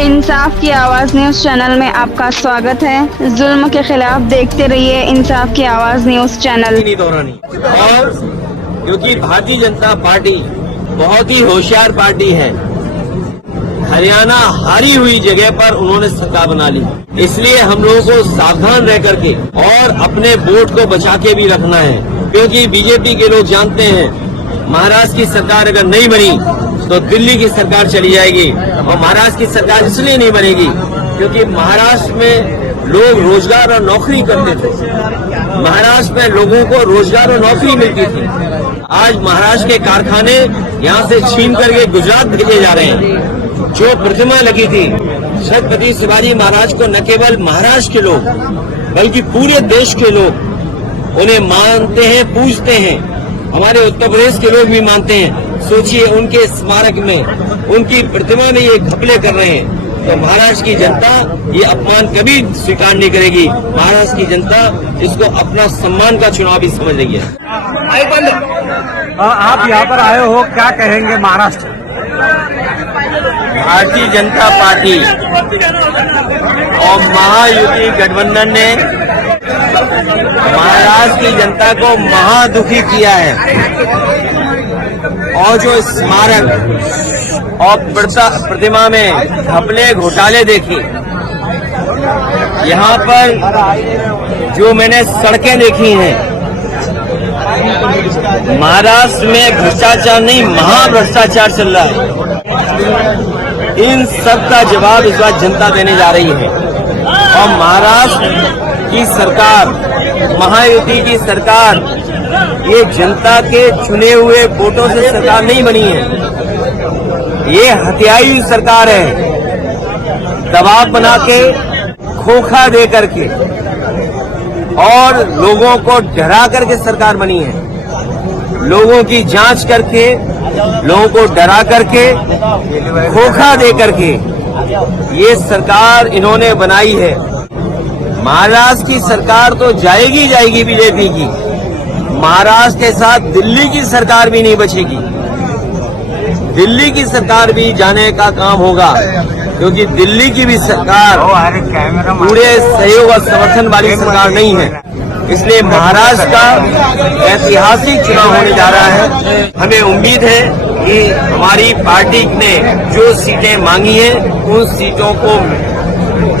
इंसाफ की आवाज news channel में आपका स्वागत है। जुल्म के खिलाफ देखते रहिए इंसाफ की आवाज न्यूज चैनल। और क्योंकि भारतीय जनता पार्टी बहुत ही होशियार पार्टी है, हरियाणा हारी हुई जगह पर उन्होंने सरकार बना ली, इसलिए हम लोगों को सावधान रह करके और अपने वोट को बचा के भी रखना है। क्योंकि बीजेपी के लोग जानते हैं महाराष्ट्र की सरकार अगर नहीं बनी तो दिल्ली की सरकार चली जाएगी, और महाराष्ट्र की सरकार इसलिए नहीं बनेगी क्योंकि महाराष्ट्र में लोग रोजगार और नौकरी करते थे, महाराष्ट्र में लोगों को रोजगार और नौकरी मिलती थी। आज महाराष्ट्र के कारखाने यहाँ से छीन करके गुजरात भेजे जा रहे हैं। जो प्रतिमा लगी थी छत्रपति शिवाजी महाराज को न केवल महाराष्ट्र के लोग बल्कि पूरे देश के लोग उन्हें मानते हैं, पूजते हैं। हमारे उत्तर प्रदेश के लोग भी मानते हैं। सोचिए, उनके स्मारक में, उनकी प्रतिमा में ये घपले कर रहे हैं, तो महाराष्ट्र की जनता ये अपमान कभी स्वीकार नहीं करेगी। महाराष्ट्र की जनता इसको अपना सम्मान का चुनाव भी समझ रही है। आप यहाँ पर आए हो, क्या कहेंगे? महाराष्ट्र भारतीय जनता पार्टी और महायुति गठबंधन ने महाराष्ट्र की जनता को महादुखी किया है, और जो स्मारक और प्रतिमा में घपले घोटाले देखी, यहाँ पर जो मैंने सड़कें देखी हैं, महाराष्ट्र में भ्रष्टाचार नहीं महाभ्रष्टाचार चल रहा है। इन सब का जवाब इस बार जनता देने जा रही है। और महाराष्ट्र की सरकार, महायुति की सरकार, ये जनता के चुने हुए वोटों से सरकार नहीं बनी है, ये हत्याई सरकार है। दबाव बना के, खोखा दे करके और लोगों को डरा करके सरकार बनी है। लोगों की जांच करके, लोगों को डरा करके, खोखा दे करके ये सरकार इन्होंने बनाई है। महाराष्ट्र की सरकार तो जाएगी जाएगी बीजेपी की, महाराष्ट्र के साथ दिल्ली की सरकार भी नहीं बचेगी। दिल्ली की सरकार भी जाने का काम होगा, क्योंकि दिल्ली की भी सरकार पूरे सहयोग और समर्थन वाली सरकार नहीं है। इसलिए महाराष्ट्र का ऐतिहासिक चुनाव होने जा रहा है। हमें उम्मीद है कि हमारी पार्टी ने जो सीटें मांगी हैं उन सीटों को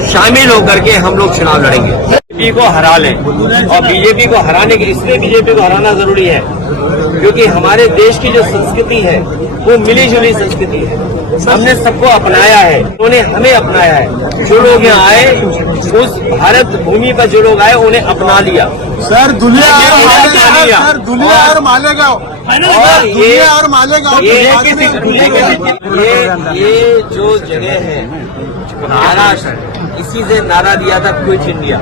शामिल होकर के हम लोग चुनाव लड़ेंगे, बीजेपी को हरा लें। और बीजेपी को हराने के इसलिए बीजेपी को हराना जरूरी है क्योंकि हमारे देश की जो संस्कृति है वो मिली जुली संस्कृति है। हमने सबको अपनाया है, उन्होंने हमें अपनाया है। जो लोग यहाँ आए, उस भारत भूमि पर जो लोग आए उन्हें अपना लिया। सर दुनिया और मालेगांव, और ये जो जगह है महाराष्ट्र, इसी से नारा दिया था क्विट इंडिया।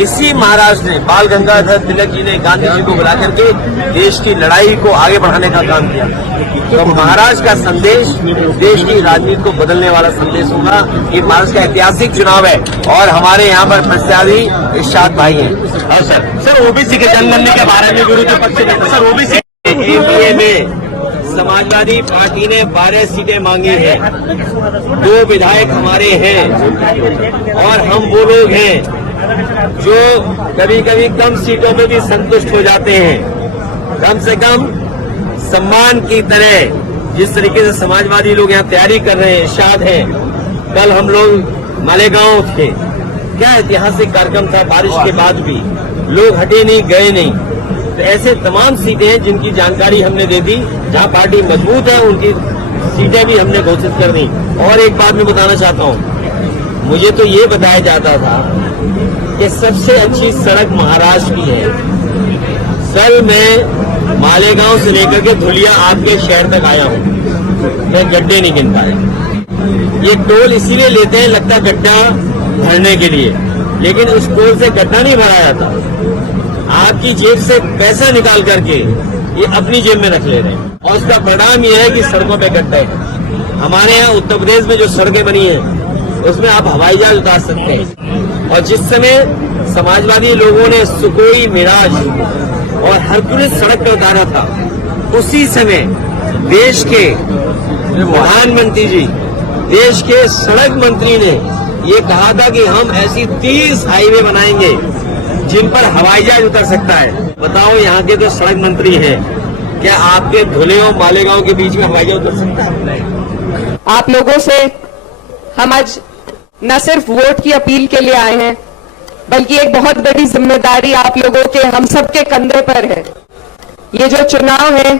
इसी महाराष्ट्र ने बाल गंगाधर तिलक जी ने गांधी जी को बुला करके देश की लड़ाई को आगे बढ़ाने का काम किया। तो महाराष्ट्र का संदेश देश की राजनीति को बदलने वाला संदेश होगा। ये महाराष्ट्र का ऐतिहासिक चुनाव है और हमारे यहाँ पर प्रत्याशी इरशाद भाई हैं। और सर ओबीसी के जनगणना के बारे में विरोधी पक्ष ने सर ओबीसी एनडीए में समाजवादी पार्टी ने 12 सीटें मांगी हैं, 2 विधायक हमारे हैं, और हम वो लोग हैं जो कभी कभी कम सीटों में भी संतुष्ट हो जाते हैं। कम से कम सम्मान की तरह जिस तरीके से समाजवादी लोग यहाँ तैयारी कर रहे हैं, इरशाद है। कल हम लोग मालेगांव थे, क्या ऐतिहासिक कार्यक्रम था, बारिश के बाद भी लोग हटे नहीं, गए नहीं। तो ऐसे तमाम सीटें हैं जिनकी जानकारी हमने दे दी। जहां पार्टी मजबूत है उनकी सीटें भी हमने घोषित कर दी। और एक बात मैं बताना चाहता हूं, मुझे तो ये बताया जाता था कि सबसे अच्छी सड़क महाराष्ट्र की है। कल मैं मालेगांव से लेकर के धुलिया आपके शहर तक आया हूं, मैं गड्ढे नहीं गिन पाया। ये टोल इसीलिए लेते हैं, लगता गड्ढा भरने के लिए, लेकिन उस टोल से गड्ढा नहीं भरा जाता। आपकी जेब से पैसा निकाल करके ये अपनी जेब में रख ले रहे हैं, और उसका परिणाम ये है कि सड़कों पे गड्ढे हैं। हमारे यहाँ उत्तर प्रदेश में जो सड़कें बनी हैं उसमें आप हवाई जहाज उतार सकते हैं। और जिस समय समाजवादी लोगों ने सुकोई, मिराज और हरकुलिस सड़क पर उतारा था, उसी समय देश के प्रधानमंत्री जी देश के सड़क मंत्री ने ये कहा था कि हम ऐसी 30 हाईवे बनाएंगे जिन पर हवाई जहाज उतर सकता है। बताओ, यहाँ के जो सड़क मंत्री हैं, क्या आपके धुले और मालेगांव के बीच में हवाई जहाज उतर सकता है? आप लोगों से हम आज न सिर्फ वोट की अपील के लिए आए हैं, बल्कि एक बहुत बड़ी जिम्मेदारी आप लोगों के, हम सबके कंधे पर है। ये जो चुनाव है,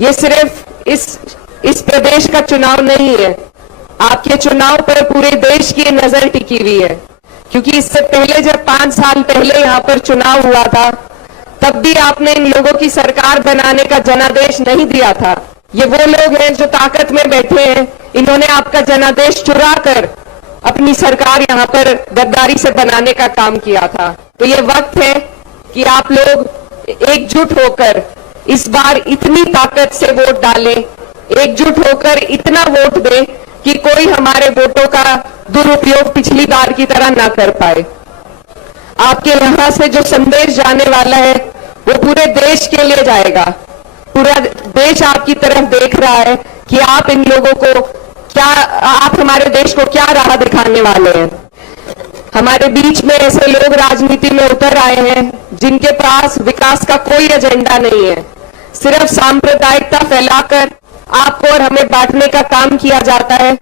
ये सिर्फ इस प्रदेश का चुनाव नहीं है। आपके चुनाव पर पूरे देश की नजर टिकी हुई है, क्योंकि इससे पहले जब 5 साल पहले यहाँ पर चुनाव हुआ था, तब भी आपने इन लोगों की सरकार बनाने का जनादेश नहीं दिया था। ये वो लोग हैं जो ताकत में बैठे हैं, इन्होंने आपका जनादेश चुरा कर अपनी सरकार यहाँ पर गद्दारी से बनाने का काम किया था। तो ये वक्त है कि आप लोग एकजुट होकर इस बार इतनी ताकत से वोट डालें, एकजुट होकर इतना वोट दें कि कोई हमारे वोटों का दुरुपयोग पिछली बार की तरह ना कर पाए। आपके यहां से जो संदेश जाने वाला है वो पूरे देश के लिए जाएगा। पूरा देश आपकी तरफ देख रहा है कि आप इन लोगों को क्या, आप हमारे देश को क्या राह दिखाने वाले हैं। हमारे बीच में ऐसे लोग राजनीति में उतर आए हैं जिनके पास विकास का कोई एजेंडा नहीं है। सिर्फ सांप्रदायिकता फैलाकर आपको और हमें बांटने का काम किया जाता है।